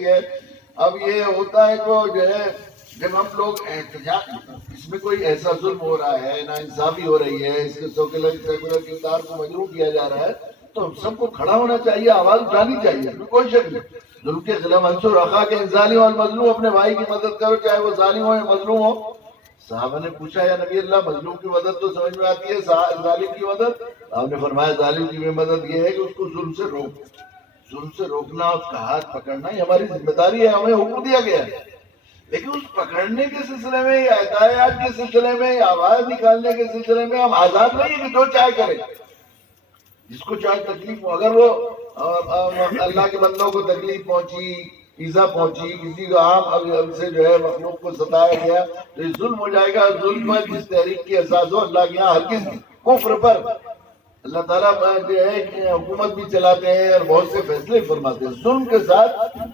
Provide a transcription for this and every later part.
ہوتی ہے. اب یہ ہوتا ہے کہ جو ہے جب ہم لوگ احتجاج، اس میں کوئی ایسا ظلم ہو رہا ہے، ناانصافی ہو رہی ہے، اس کے سیکولر کردار کو مجروح کیا جا رہا ہے، تو ہم سب کو کھڑا ہونا چاہیے، آواز اٹھانی چاہیے، اس میں کوئی شک نہیں. ظلم کے خلاف منصور رکھا کہ ظالم اور مظلوم اپنے بھائی کی مدد کرو، چاہے وہ ظالم ہو یا مظلوم ہو. صحابہ نے پوچھا یا نبی اللہ مظلوم کی مدد تو سمجھ میں آتی ہے، ظالم کی مدد؟ آپ نے فرمایا ظالم کی بھی مدد یہ ہے کہ اس کو ظلم سے روکنا، اس کا ہاتھ پکڑنا، یہ ہماری ذمہ داری ہے، ہمیں حکم دیا گیا ہے. لیکن اس پکڑنے کے سلسلے میں یا ہدایات کے سلسلے میں یا آواز نکالنے کے سلسلے میں ہم آزاد نہیں ہیں کہ جو چاہے کریں، جس کو چاہے تکلیف ہو. اگر وہ اللہ کے بندوں کو تکلیف پہنچی، ایزا پہنچی، کسی کو عام سے جو ہے مخلوق کو ستایا گیا، تو یہ ظلم ہو جائے گا. ظلم پر جس تحریک کی اساس ہو، اللہ کے یہاں ہرگز کفر پر اللہ تعالیٰ جو ہے کہ حکومت بھی چلاتے ہیں اور بہت سے فیصلے فرماتے ہیں. ظلم کے ساتھ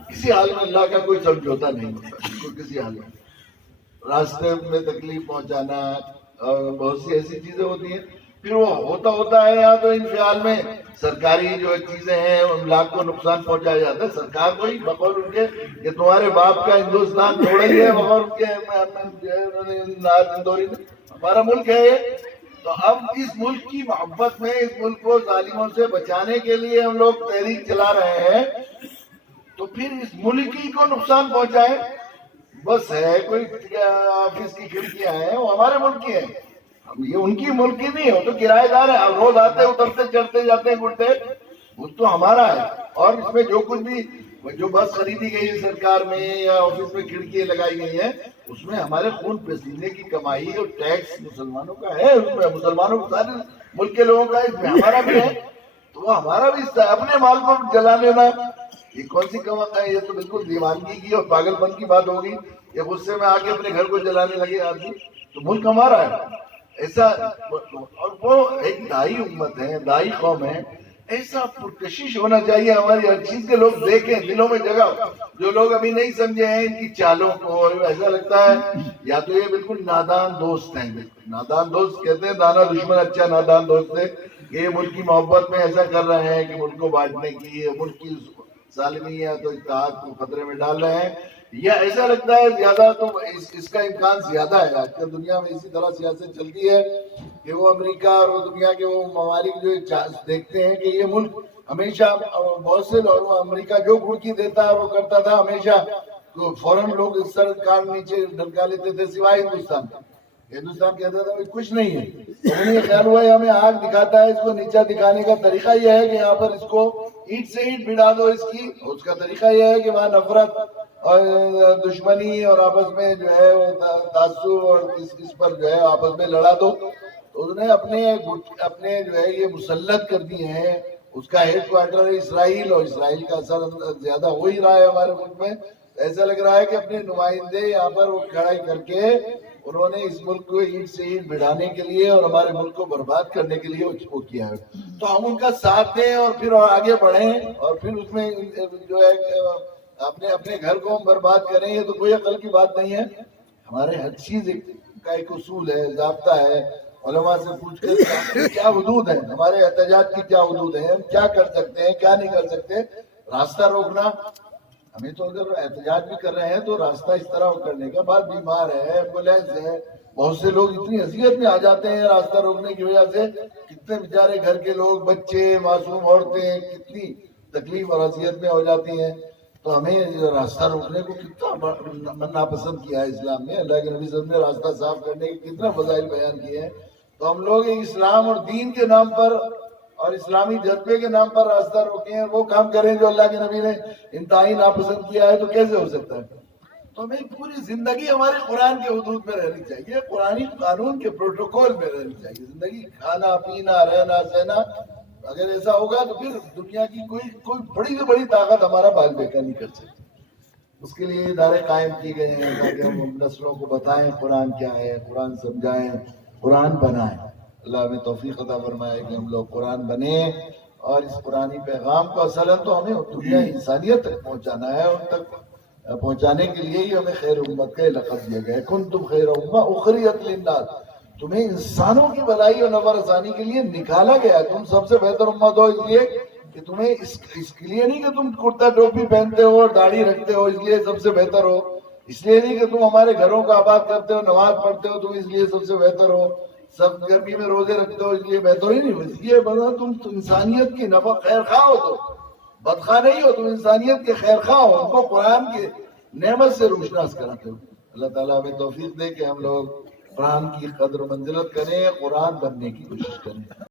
کسی حال میں اللہ کا کوئی سمجھوتا نہیں ہوتا، کسی حال میں. راستے میں تکلیف پہنچانا اور بہت سی ایسی چیزیں ہوتی ہیں. پھر وہ ہوتا ہے یہاں تو انفعال میں سرکاری جو چیزیں ہیں املاک کو نقصان پہنچایا جاتا ہے. سرکار کو ہی بقول ان کے کہ تمہارے باپ کا ہندوستان چھوڑا ہی ہے، بقول ان کے ہمارا ملک ہے یہ. تو اب اس ملک کی محبت میں اس ملک کو ظالموں سے بچانے کے لیے ہم لوگ تحریک چلا رہے ہیں، تو پھر اس ملک ہی کو نقصان پہنچائے. بس ہے کوئی آفس کی کھڑکیاں ہیں وہ ہمارے ملک کی ہیں، یہ ان کی ملک کی نہیں ہے، وہ تو کرایہ دار ہے. اب روز آتے اترتے چڑھتے جاتے ہیں گھٹتے، وہ تو ہمارا ہے. اور اس میں جو کچھ بھی جو بس خریدی گئی ہے سرکار میں یا آفس میں کھڑکیاں لگائی گئی ہیں، اس میں ہمارے خون پسینے کی کمائی اور ٹیکس مسلمانوں کا ہے. اس میں مسلمانوں کو سارے ملک کے لوگوں کا، اس میں ہمارا بھی ہے. تو وہ ہمارا بھی حصہ ہے. اپنے مال کو جلا لینا یہ کون سی کمائی ہے؟ یہ تو بالکل دیوانگی کی اور پاگل پن کی بات ہوگی. یہ غصے میں آ کے اپنے گھر کو جلانے لگے آدمی، تو ملک ہمارا ہے ایسا. اور وہ ایک دائی امت ہے، دائی قوم ہے، ایسا پرکشش ہونا چاہیے ہماری ہر چیز کے لوگ دیکھیں، دلوں میں جگہ ہو. جو لوگ ابھی نہیں سمجھے ہیں ان کی چالوں کو، ایسا لگتا ہے یا تو یہ بالکل نادان دوست ہیں. بالکل نادان دوست کہتے ہیں، دانا دشمن اچھا نادان دوست ہے. یہ ملک کی محبت میں ایسا کر رہے ہیں کہ ملک کو بانٹنے کی، ملک کی ظالمیت تو اتحاد کو خطرے میں ڈال رہے ہیں. یا ایسا لگتا ہے زیادہ تو اس کا امکان زیادہ ہے. آج کل دنیا میں اسی طرح سیاست چلتی ہے کہ وہ امریکہ اور وہ دنیا کے وہ ممالک جو دیکھتے ہیں کہ یہ ملک ہمیشہ بہت سے لوگ، امریکہ جو گھڑکی دیتا ہے وہ کرتا تھا ہمیشہ، تو فوراً لوگ اس سر کان نیچے ڈھلکا لیتے تھے سوائے ہندوستان کا. ہندوستان کہتا تھا کچھ نہیں ہے. انہیں یہ خیال ہوا ہے ہمیں آگ دکھاتا ہے، اس کو نیچا دکھانے کا طریقہ یہ ہے کہ یہاں پر اس کو اینٹ سے اینٹ بھڑا دو اس کی. اس کا طریقہ یہ ہے کہ وہاں نفرت اور دشمنی اور آپس میں جو ہے تعصب اور اس پر جو ہے آپس میں لڑا دو. اس نے اپنے جو ہے یہ مسلط کر دیے ہیں. اس کا ہیڈ کوارٹر ہے اسرائیل، اور اسرائیل کا اثر زیادہ ہو ہی رہا ہے ہمارے ملک میں. ایسا لگ رہا ہے کہ اپنے نمائندے یہاں پر وہ کھڑائی کر کے انہوں نے اس ملک کو اینٹ سے اینٹ بھڑانے کے لیے اور ہمارے ملک کو برباد کرنے کے لیے وہ کیا ہے. تو ہم ان کا ساتھ دیں اور پھر آگے بڑھیں اور پھر اس میں جو ہے اپنے گھر کو ہم برباد کریں، یہ تو کوئی عقل کی بات نہیں ہے. ہمارے ہر چیز کا ایک اصول ہے، ضابطہ ہے. علماء سے پوچھ کر کیا حدود ہیں، ہمارے احتجاج کی کیا حدود ہیں، ہم کیا کر سکتے ہیں کیا نہیں کر سکتے. راستہ روکنا، ہمیں تو اگر احتجاج بھی کر رہے ہیں تو راستہ اس طرح کرنے کا، بعد بیمار ہے، ایمبولینس ہے، بہت سے لوگ اتنی اذیت میں آ جاتے ہیں راستہ روکنے کی وجہ سے. کتنے بیچارے گھر کے لوگ، بچے، معصوم عورتیں کتنی تکلیف اور اذیت میں ہو جاتی ہیں. تو ہمیں راستہ روکنے کو کتنا ناپسند کیا ہے اسلام نے. اللہ کے نبی صلی اللہ علیہ وسلم نے راستہ صاف کرنے کے کتنا فضائل بیان کیے ہیں. تو ہم لوگ اسلام اور دین کے نام پر اور اسلامی جذبے کے نام پر راستہ روکیں، وہ کام کریں جو اللہ کے نبی نے انتہائی ناپسند کیا ہے، تو کیسے ہو سکتا ہے؟ تو ہمیں پوری زندگی ہمارے قرآن کے حدود میں رہنی چاہیے، قرآنی قانون کے پروٹوکول میں رہنی چاہیے. زندگی کھانا پینا رہنا سہنا اگر ایسا ہوگا تو پھر دنیا کی کوئی بڑی سے بڑی طاقت ہمارا بال بیکا نہیں کر سکتی. اس کے لیے ادارے قائم کی گئے ہیں تاکہ ہم نسلوں کو بتائیں قرآن کیا ہے، قرآن سمجھائیں، قرآن بنائیں. اللہ ہمیں توفیق عطا فرمائے کہ ہم لوگ قرآن بنیں اور اس قرآنی پیغام کو اصلاً تو ہمیں دنیا انسانیت تک پہنچانا ہے. ان تک پہنچانے کے لیے ہی ہمیں خیر امت کا لقب دیا گیا ہے. کنتم خیر امہ اخرجت للناس، تمہیں انسانوں کی بھلائی اور نفع رسانی کے لیے نکالا گیا ہے. تم سب سے بہتر امت ہو اس لیے کہ تمہیں اس کے لیے نہیں کہ تم کرتا ٹوپی پہنتے ہو اور داڑھی رکھتے ہو اس لیے سب سے بہتر ہو، اس لیے نہیں کہ تم ہمارے گھروں کا آباد کرتے ہو، نماز پڑھتے ہو، تم اس لیے سب سے بہتر ہو، سب گرمی میں روزے رکھتے ہو اس لیے بہتر ہی نہیں ہو، اس لیے بنا تم انسانیت کی نفع خیر خواہ ہو، تو بدخواہ نہیں ہو، تم انسانیت کے خیر خواہ ہو، ان کو قرآن کے نعمت سے روشناس کراتے ہو۔ اللہ تعالیٰ ہمیں توفیق دے کہ ہم لوگ قرآن کی قدر و منزلت کریں، قرآن بننے کی کوشش کریں۔